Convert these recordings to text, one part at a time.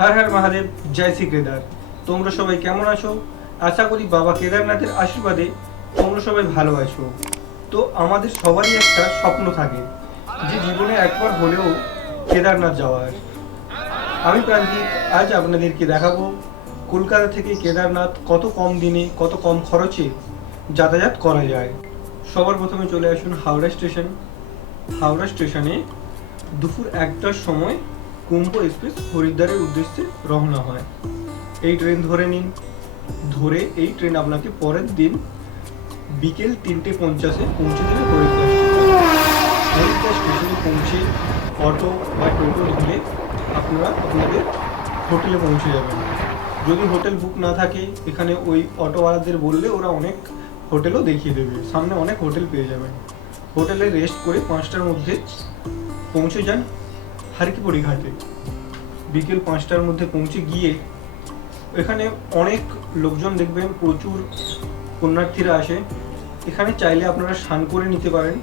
হর হর মহাদেব, জয় শ্রী কেদার। তোমরা সবাই কেমন আছো? আশা করি বাবা কেদারনাথের আশীর্বাদে তোমরা সবাই ভালো আছো। তো আমাদের সবারই একটা স্বপ্ন থাকে যে জীবনে একবার হলেও কেদারনাথ যাওয়ার। আমি প্রান্তিক আজ আপনাদেরকে দেখাবো কলকাতা থেকে কেদারনাথ কত কম দিনে কত কম খরচে যাতায়াত করা যায়। সবার প্রথমে চলে আসুন হাওড়া স্টেশন। হাওড়া স্টেশনে দুপুর 1টার সময় কুম্ভ এক্সপ্রেস হরিদ্বারের উদ্দেশ্যে রওনা হয়। এই ট্রেন ধরে নিন। ধরে এই ট্রেন আপনাকে পরের দিন বিকেল 3:50 পৌঁছে দেবে হরিদ্বার স্টেশনে। হরিদ্বার স্টেশনে পৌঁছে অটো বা টোটো নিলে আপনারা আপনাদের হোটেলে পৌঁছে যাবেন। যদি হোটেল বুক না থাকে এখানে ওই অটোওয়ালাদের বললে ওরা অনেক হোটেলও দেখিয়ে দেবে, সামনে অনেক হোটেল পেয়ে যাবেন। হোটেলে রেস্ট করে 5টার মধ্যে পৌঁছে যান হারকিপড়ি ঘাটে। বিকেল 5টার মধ্যে পৌঁছে গিয়ে এখানে অনেক লোকজন দেখবেন, প্রচুর পুণ্যার্থীরা আসে। এখানে চাইলে আপনারা স্নান করে নিতে পারেন,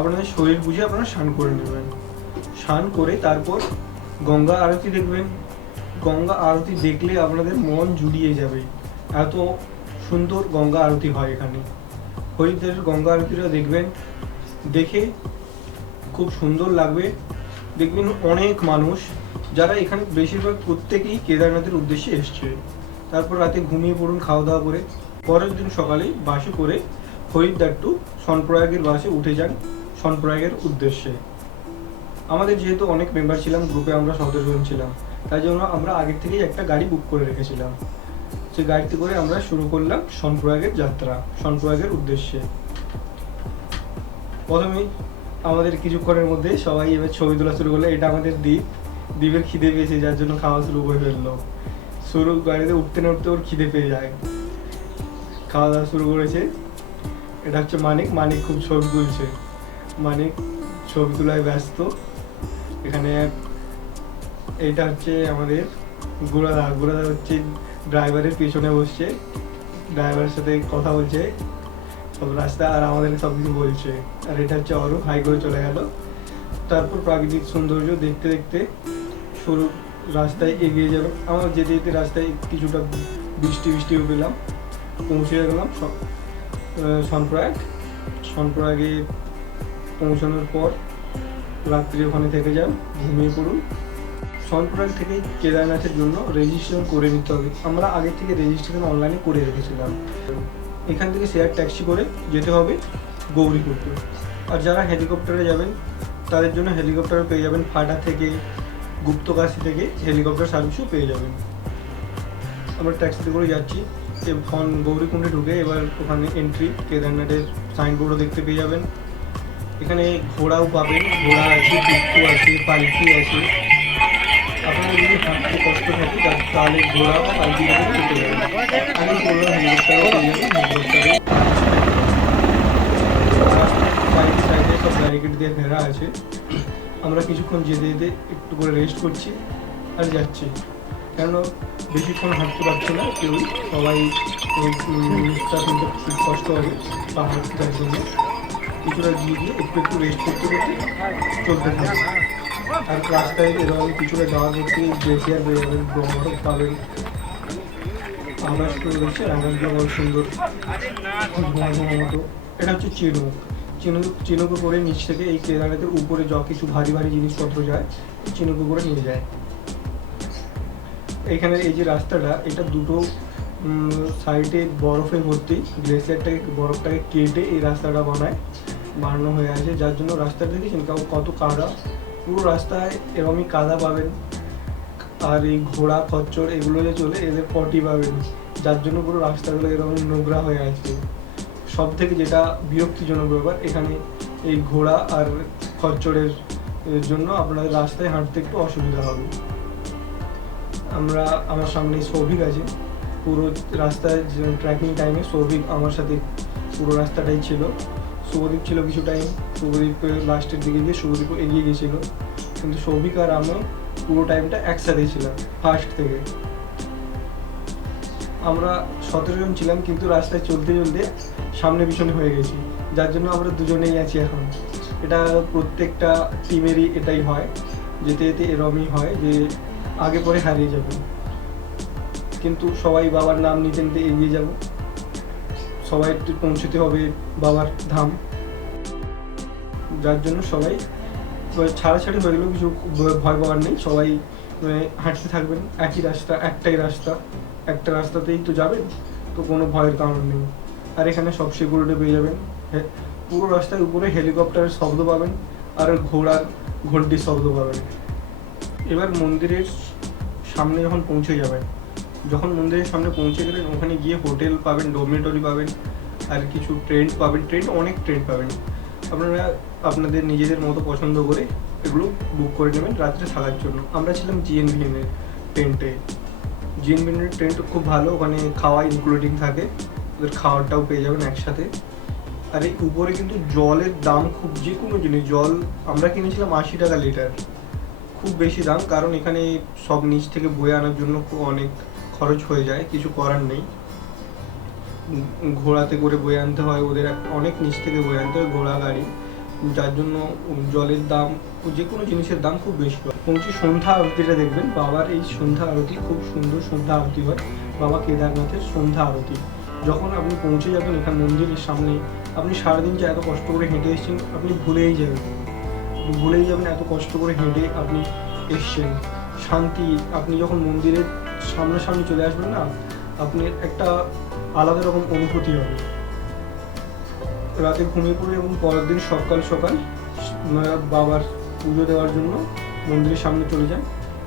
আপনাদের শরীর বুঝে আপনারা স্নান করে নেবেন। স্নান করে তারপর গঙ্গা আরতি দেখবেন। গঙ্গা আরতি দেখলে আপনাদের মন জুড়িয়ে যাবে, এত সুন্দর গঙ্গা আরতি হয় এখানে। হরিদ্বারের গঙ্গা আরতিটা দেখবেন, দেখে খুব সুন্দর লাগবে। দেখবেন অনেক মানুষ যারা এখানে বেশিরভাগ প্রত্যেকেই কেদারনাথের উদ্দেশ্যে এসছে। তারপর রাতে ঘুমিয়ে পড়ুন খাওয়া দাওয়া করে। পরের দিন সকালে বাসে করে হরিদ্বার টু সনপ্রয়াগের বাসে উঠে যান সনপ্রয়াগের উদ্দেশ্যে। আমাদের যেহেতু অনেক মেম্বার ছিলাম, গ্রুপে আমরা 17 জন ছিলাম, তাই জন্য আমরা আগের থেকেই একটা গাড়ি বুক করে রেখেছিলাম। সেই গাড়িতে করে আমরা শুরু করলাম সনপ্রয়াগের যাত্রা, সনপ্রয়াগের উদ্দেশ্যে। প্রথমেই আমাদের কিছুক্ষণের মধ্যে সবাই এবার ছবি তোলা শুরু করলো। এটা আমাদের দ্বীপের খিদে পেয়েছে, যার জন্য খাওয়া শুরু করে ফেললো। গাড়িতে উঠতে না উঠতে ওর খিদে পেয়ে যায়, খাওয়া দাওয়া শুরু করেছে। এটা হচ্ছে মানিক খুব ছবি তুলছে। মানিক ছবি তোলায় ব্যস্ত। এখানে এইটা হচ্ছে আমাদের গুড়াদা হচ্ছে ড্রাইভারের পিছনে বসছে, ড্রাইভারের সাথে কথা বলছে সব রাস্তা, আর আমাদের সব কিছু বলছে। আর এটা হচ্ছে অরূপ, হাই করে চলে গেল। তারপর প্রাকৃতিক সৌন্দর্য দেখতে দেখতে শুরু রাস্তায় এগিয়ে যাবে। আমার যেতে যেতে রাস্তায় কিছুটা বৃষ্টিও পেলাম। পৌঁছে গেলাম সনপ্রয়াগে পৌঁছানোর পর রাত্রি ওখানে থেকে যান, ঘুমিয়ে পড়ুন। সনপ্রয়াগ থেকে কেদারনাথের জন্য রেজিস্ট্রেশন করে নিতে হবে। আমরা আগে থেকে রেজিস্ট্রেশন অনলাইনে করে রেখেছিলাম। এখান থেকে শেয়ার ট্যাক্সি করে যেতে হবে গৌরীকুণ্ডে। আর যারা হেলিকপ্টারে যাবেন তাদের জন্য হেলিকপ্টারও পেয়ে যাবেন। ফাটা থেকে, গুপ্তকাশী থেকে হেলিকপ্টার সার্ভিসও পেয়ে যাবেন। আমরা ট্যাক্সিতে করে যাচ্ছি। এখন গৌরীকুণ্ডে ঢুকে এবার ওখানে এন্ট্রি, কেদারনাথের সাইনবোর্ডও দেখতে পেয়ে যাবেন। এখানে ঘোড়াও পাবেন, ঘোড়া আছে, পিকু আছে, পালকি আছে। আপনারা যদি হাঁটতে কষ্ট থাকে তাহলে ঘোড়া বা পালকি করে যেতে যাবেন। আমি বললাম হেলিকপ্টারও পেয়ে যাবেন। হেলিকপ্টারে সাইডে সব ব্যারিকেড দিয়ে ঘেরা আছে। আমরা কিছুক্ষণ যেতে যেতে একটু করে রেস্ট করছি আর যাচ্ছি, কেন বেশিক্ষণ হাঁটতে পারছি না কেউ, সবাই নিঃশ্বাস নিতে খুব কষ্ট হবে পাহাড়টার জন্য। কিছুটা গিয়ে একটু রেস্ট করতে করতে চলতে থাকি। আর রাস্তায় এরকম কিছুটা যাওয়ার করতে গ্লেসিয়ার পেয়ে যাবেন, বরফ পাবেন। আকাশ করে রয়েছে, আকাশটা বড় সুন্দর মতো। এটা হচ্ছে চিনুকে করে নিচ থেকে এই কেদারনাথের উপরে যা কিছু ভারী জিনিসপত্র যায় চিনুকে করে নিয়ে যায়। এখানে এই যে রাস্তাটা, এটা দুটো সাইডে বরফে ভর্তি। বরফটাকে কেটে এই রাস্তাটা বানানো হয়ে আছে, যার জন্য রাস্তা দেখেছেন কত কাদা। পুরো রাস্তায় এরকমই কাদা পাবেন। আর এই ঘোড়া খচ্চর এগুলো যে চলে, এদের পটি পাবেন, যার জন্য পুরো রাস্তাগুলো এরকম নোংরা হয়ে আছে। সব থেকে যেটা বিরক্তিজনক ব্যাপার, এখানে এই ঘোড়া আর খচ্চরের জন্য আপনাদের রাস্তায় হাঁটতে একটু অসুবিধা হবে। আমার সামনে সৌভিক আছে, পুরো রাস্তায় ট্রেকিং টাইমে সৌভিক আমার সাথে পুরো রাস্তাটাই ছিল। শুভদীপ ছিল কিছু টাইম, শুভদীপ লাস্টের দিকে গিয়ে শুভদীপও এগিয়ে গেছিলো, কিন্তু সৌভিক আর আমি পুরো টাইমটা একসাথেই ছিলাম ফার্স্ট থেকে। আমরা 17 জন ছিলাম, কিন্তু রাস্তায় চলতে চলতে সামনে পিছনে হয়ে গেছি, যার জন্য আমরা দুজনেই আছি এখন। এটা প্রত্যেকটা টিমেরই এটাই হয়, যেতে যেতে এরমই হয় যে আগে পরে হারিয়ে যাবে, কিন্তু সবাই বাবার নাম নিতে নিতে এগিয়ে যাব। সবাই পৌঁছতে হবে বাবার ধাম, যার জন্য সবাই ছাড়াছাড়ি হয়ে গেলেও কিছু ভয় পাওয়ার নেই। সবাই হাঁটতে থাকবেন, একই রাস্তা, একটাই রাস্তা, একটা রাস্তাতেই তো যাবেন, তো কোনো ভয়ের কারণ নেই। আর এখানে সব সিকিউরিটি পেয়ে যাবেন। পুরো রাস্তার উপরে হেলিকপ্টারের শব্দ পাবেন আর ঘোড়ার ঘন্টির শব্দ পাবেন। এবার মন্দিরের সামনে যখন পৌঁছে যাবেন, যখন মন্দিরের সামনে পৌঁছে গেলেন, ওখানে গিয়ে হোটেল পাবেন, ডরমিটরি পাবেন, আর কিছু ট্রেন পাবেন। অনেক ট্রেন পাবেন। আপনারা আপনাদের নিজেদের মতো পছন্দ করে এগুলো বুক করে নেবেন রাত্রে থাকার জন্য। আমরা ছিলাম জিএনভিএনের টেন্টে। জিএনভিএনের টেন্ট খুব ভালো, ওখানে খাওয়া ইনক্লুডিং থাকে, ওদের খাওয়ারটাও পেয়ে যাবেন একসাথে। আর এই উপরে কিন্তু জলের দাম খুব, যে কোনো জিনিস, জল আমরা কিনেছিলাম 80 টাকা লিটার, খুব বেশি দাম, কারণ এখানে সব নিচ থেকে বয়ে আনার জন্য খুব অনেক খরচ হয়ে যায়, কিছু করার নেই। ঘোড়াতে করে বয়ে আনতে হয়, ওদের অনেক নিচ থেকে বয়ে আনতে হয় ঘোড়া গাড়ি, যার জন্য জলের দাম, যে কোনো জিনিসের দাম খুব বেশি হয়। পৌঁছে সন্ধ্যা আরতিটা দেখবেন, বাবার এই সন্ধ্যা আরতি খুব সুন্দর সন্ধ্যা আরতি হয়, বাবা কেদারনাথের সন্ধ্যা আরতি। যখন আপনি পৌঁছে যাবেন এখান মন্দিরের সামনে, আপনি সারাদিন যে এত কষ্ট করে হেঁটে এসেছেন আপনি ভুলেই যাবেন এত কষ্ট করে হেঁটে আপনি এসছেন। শান্তি, আপনি যখন মন্দিরের সামনাসামনি চলে আসবেন না, আপনি একটা আলাদা রকম অনুভূতি হবে। রাতে ঘুমিয়ে পড়ে এবং পরের দিন সকাল সকাল বাবার পুজো দেওয়ার জন্য মন্দিরের সামনে চলে যান।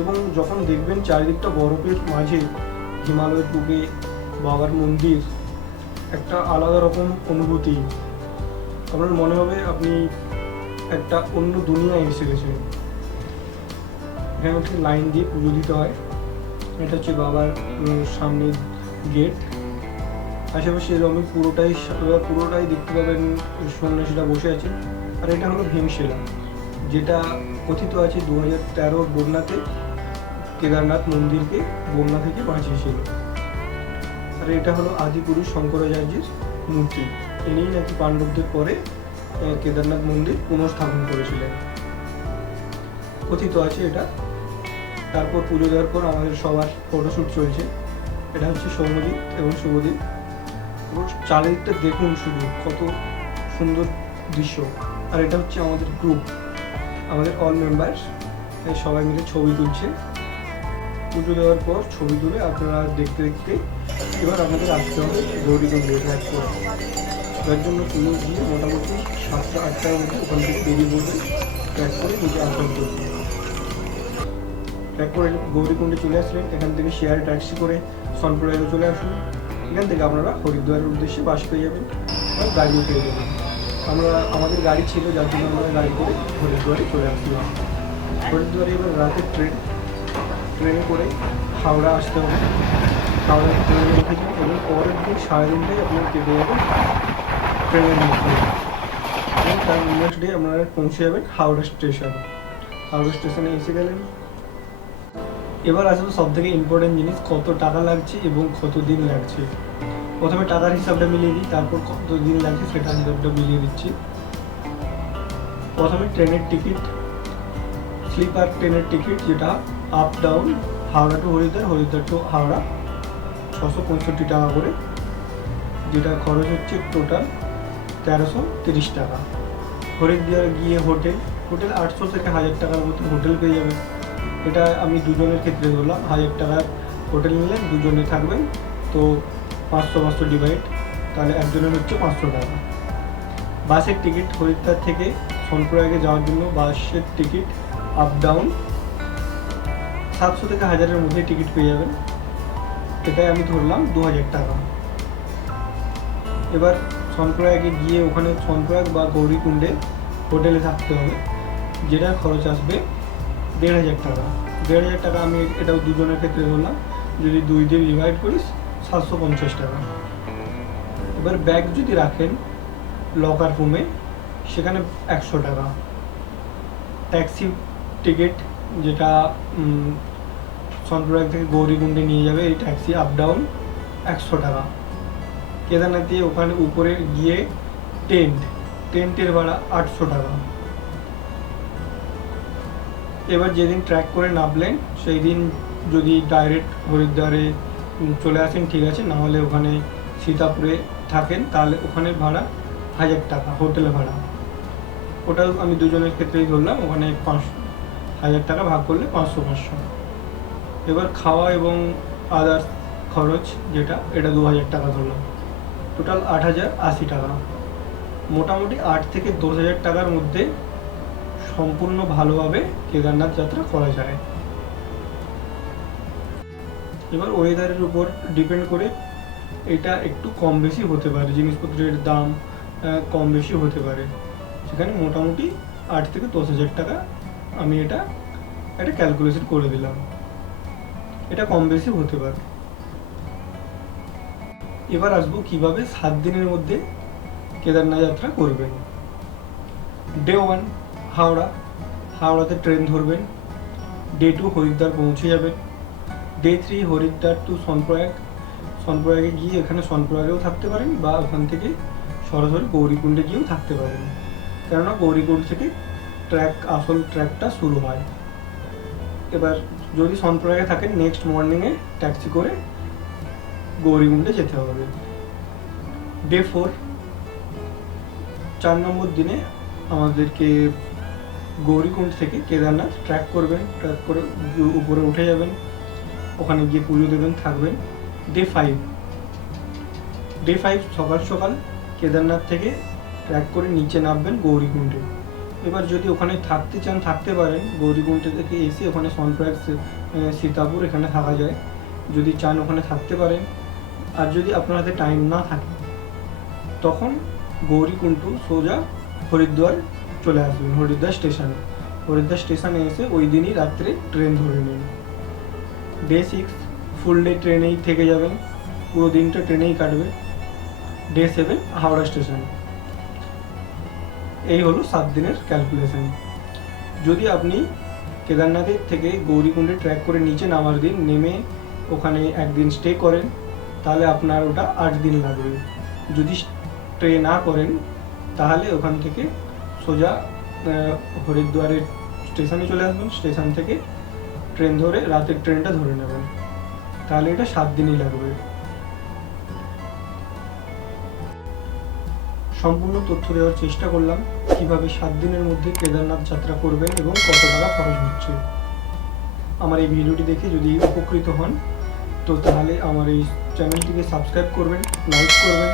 এবং যখন দেখবেন চারিদিকটা বরফের মাঝে হিমালয়ের বুকে বাবার মন্দির, একটা আলাদা রকম অনুভূতি। আপনার মনে হবে আপনি একটা অন্য দুনিয়ায় এসে গেছেন। এখানে হচ্ছে লাইন দিয়ে পুজো দিতে হয়। এটা হচ্ছে বাবার সামনে গেট। আশেপাশে এরকমই পুরোটাই দেখতে পাবেন সন্ন্যাসীরা বসে আছে। আর এটা হলো ভীমশিলা, যেটা কথিত আছে 2013 বন্যাতে কেদারনাথ মন্দিরকে বন্যা থেকে বাঁচিয়েছিল। আর এটা হলো আদিপুরুষ শঙ্করাচার্যের মূর্তি। ইনি নাকি পাণ্ডবদের পরে কেদারনাথ মন্দির পুনঃস্থাপন করেছিলেন, কথিত আছে এটা। তারপর পুজো দেওয়ার পর আমাদের সবার ফটোশ্যুট চলছে। এটা হচ্ছে সৌম্যদীপ এবং শুভদীপ। চারিদিকটা দেখুন শুধু, কত সুন্দর দৃশ্য। আর এটা হচ্ছে আমাদের গ্রুপ, আমাদের অল মেম্বার, সবাই মিলে ছবি তুলছে। পুজো দেওয়ার পর ছবি তুলে আপনারা দেখতে দেখতে এবার আমাদের আসতে হবে গৌরীকুণ্ডে ট্র্যাক করে। তার জন্য পুজো দিয়ে মোটামুটি 7টা-8টার মধ্যে ওখান থেকে বেরিয়ে পড়বে, ট্র্যাক করে নিজে আসাম করবে। ট্র্যাক করে গৌরীকুণ্ডে চলে আসলেন, এখান থেকে শেয়ার ট্যাক্সি করে সনপ্রয়াগে চলে আসুন। এখান থেকে আপনারা হরিদ্বারের উদ্দেশ্যে বাস পেয়ে যাবেন আর গাড়িও পেয়ে যাবেন। আমাদের গাড়ি ছিল, যার জন্য আমরা গাড়ি করে হরিদ্বারে চলে আসছিলাম। হরিদ্বারে এবার রাতের ট্রেনে করে হাওড়া আসতে হবে। হাওড়া ট্রেনে উঠে যান এবং পরের দিন সারাদিনটাই আপনার কেটে যাবে ট্রেনের মধ্যে। এবং তার নেক্সট ডে আপনারা পৌঁছে যাবেন হাওড়া স্টেশন। হাওড়া স্টেশনে এসে গেলেন। এবার আসলে সব থেকে ইম্পর্টেন্ট জিনিস, কত টাকা লাগছে এবং কত দিন লাগছে। প্রথমে টাকার হিসাবটা মিলিয়ে দিই, তারপর কত দিন লাগছে সেটার হিসাবটা মিলিয়ে দিচ্ছি। প্রথমে ট্রেনের টিকিট, স্লিপার ট্রেনের টিকিট, যেটা up down Howrah to Haridwar, Haridwar to Howrah, 665 টাকা করে, যেটা খরচ হচ্ছে টোটাল 1330 টাকা। হরিদ্বার গিয়ে হোটেল 800 থেকে 1000 টাকার মতো হোটেল পেয়ে যাবেন। এটা আমি দুজনের ক্ষেত্রে ধরলাম, 1000 টাকার হোটেল নিলেন, দুজনে থাকবেন, তো 500 ডিভাইড, তাহলে একজনের হচ্ছে 500 টাকা। বাসের টিকিট, হরিদ্বার থেকে সোনপ্রয়াগে যাওয়ার জন্য বাসের টিকিট আপ ডাউন 700 থেকে 1000-এর মধ্যে টিকিট পেয়ে যাবেন। এটাই আমি ধরলাম 2000 টাকা। এবার সোনপ্রয়াগে গিয়ে ওখানে সোনপ্রয়াগ বা গৌরীকুণ্ডে হোটেলে থাকতে হবে, যেটা খরচ আসবে 1500 টাকা। 1500 টাকা আমি এটাও দুজনের ক্ষেত্রে ধরলাম, যদি 2 দিয়ে ডিভাইড করিস 750 টাকা। এবার ব্যাগ যদি রাখেন লকার রুমে, সেখানে 100 টাকা। ট্যাক্সি টিকিট, যেটা সোনপ্রয়াগ থেকে গৌরীকুণ্ডে নিয়ে যাবে, এই ট্যাক্সি আপ ডাউন 100 টাকা। কেদারনাথে ওখানে উপরে গিয়ে টেন্টের ভাড়া 800 টাকা। এবার যেদিন ট্র্যাক করে নামলেন সেই দিন যদি ডাইরেক্ট হরিদ্বারে চলে আসেন ঠিক আছে, না হলে ওখানে সীতাপুরে থাকেন তাহলে ওখানে ভাড়া 1000 টাকা, হোটেল ভাড়া। ওটাও আমি দুজনের ক্ষেত্রেই ধরলাম, ওখানে 1000 টাকা ভাগ করলে 500। এবার খাওয়া এবং আদার্স খরচ যেটা, এটা 2000 টাকা ধরলাম, টোটাল 8080 টাকা। মোটামুটি 8 থেকে 10,000 টাকার মধ্যে সম্পূর্ণ ভালোভাবে কেদারনাথ যাত্রা করা যায়। এবার ওয়েদারের উপর ডিপেন্ড করে এটা একটু কম বেশি হতে পারে, জিনিসপত্রের দাম কম বেশি হতে পারে। সেখানে মোটামুটি 8 থেকে 10,000 টাকা আমি এটা একটা ক্যালকুলেশন করে দিলাম, এটা কম বেশি হতে পারে। এবার আসবো কিভাবে 7 দিনের মধ্যে কেদারনাথ যাত্রা করবেন। ডে 1 হাওড়াতে ট্রেন ধরবেন। ডে 2 হরিদ্বার পৌঁছে যাবেন। ডে 3 হরিদ্বার টু সনপ্রয়াগে গিয়ে এখানে সনপ্রয়াগেও থাকতে পারেন বা ওখান থেকে সরাসরি গৌরীকুণ্ডে গিয়েও থাকতে পারেন, কেননা গৌরীকুণ্ড থেকে আসল ট্র্যাকটা শুরু হয়। এবার যদি সনপ্রয়াগে থাকেন নেক্সট মর্নিংয়ে ট্যাক্সি করে গৌরীকুণ্ডে যেতে হবে। ডে 4 4 নম্বর দিনে আমাদেরকে গৌরীকুণ্ড থেকে কেদারনাথ ট্র্যাক করে উপরে উঠে যাবেন, ওখানে গিয়ে পুজো দেবেন, থাকবেন। ডে 5 সকাল সকাল কেদারনাথ থেকে ট্র্যাক করে নিচে নামবেন গৌরীকুণ্ডে। এবার যদি ওখানে থাকতে চান থাকতে পারেন, গৌরীকুণ্ড থেকে এসে ওখানে সনপ্রয়াগ সীতাপুর এখানে থাকা যায়, যদি চান ওখানে থাকতে পারেন। আর যদি আপনার হাতে টাইম না থাকে তখন গৌরীকুণ্ড সোজা হরিদ্বার চলে আসবেন, হরিদ্বার স্টেশনে এসে ওই দিনই রাত্রে ট্রেন ধরে নিন। ডে 6 ফুল ডে ট্রেনেই থেকে যাবেন, পুরো দিনটা ট্রেনেই কাটবে। Day 7 Howrah station. এই হলো 7 দিনের ক্যালকুলেশন। যদি আপনি কেদারনাথের থেকে গৌরীকুণ্ডে ট্র্যাক করে নিচে নামার দিন নেমে ওখানে একদিন স্টে করেন তাহলে আপনার ওটা 8 দিন লাগবে। যদি স্টে না করেন তাহলে ওখান থেকে সোজা হরিদ্বারের স্টেশনে চলে আসবেন, স্টেশন থেকে ট্রেন ধরে রাতের ট্রেনটা ধরে নেবেন, তাহলে এটা 7 দিনই লাগবে। সম্পূর্ণ তথ্য দেওয়ার চেষ্টা করলাম কিভাবে 7 দিনের মধ্যে কেদারনাথ যাত্রা করবেন এবং কত টাকা খরচ হচ্ছে। আমার এই ভিডিওটি দেখে যদি উপকৃত হন তো তাহলে আমার এই চ্যানেলটিকে সাবস্ক্রাইব করবেন, লাইক করবেন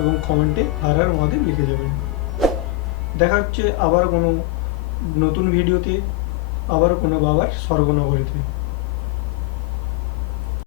এবং কমেন্টে হর হর মহাদেব লিখে যাবেন। দেখা হচ্ছে আবার কোনো নতুন ভিডিওতে, আবার কোনো বাবার স্বর্গনগরীতে।